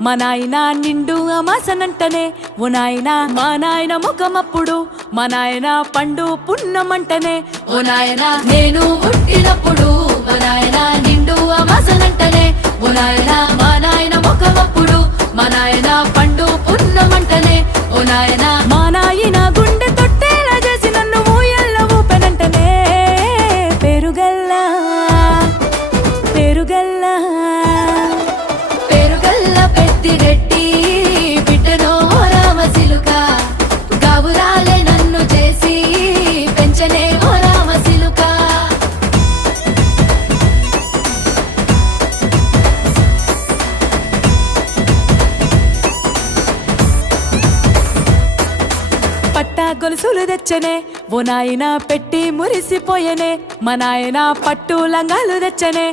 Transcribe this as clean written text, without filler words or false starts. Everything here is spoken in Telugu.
మా నాయన నిండు అమాసనంటనే ఓ నాయన మా నాయన ముఖమప్పుడు మా నాయన పండు పున్నమంటనే ఓ నాయన నేను పుట్టినప్పుడు మా నాయన నిండు అమాసనంటనే ఓ నాయన మా నాయన ముఖమప్పుడు మా నాయన పండు పున్నమంటనే ఓ నాయన మా నాయన గుండె తొట్టేలా చేసి నన్ను ఊయల్ల ఊపెనంటనే పెరుగల్లా పెరుగల్లా పెరుగల్ల పెద్దిరెడ్డి బిడ్డనో రామసిలుక గావురాలే నన్ను చేసి పెంచనే ఓ రామసిలుక పట్టా గొలుసులు తెచ్చనే ఓ నాయన పెట్టి మురిసిపోయనే మా నాయన పట్టు లంగాలు తెచ్చనే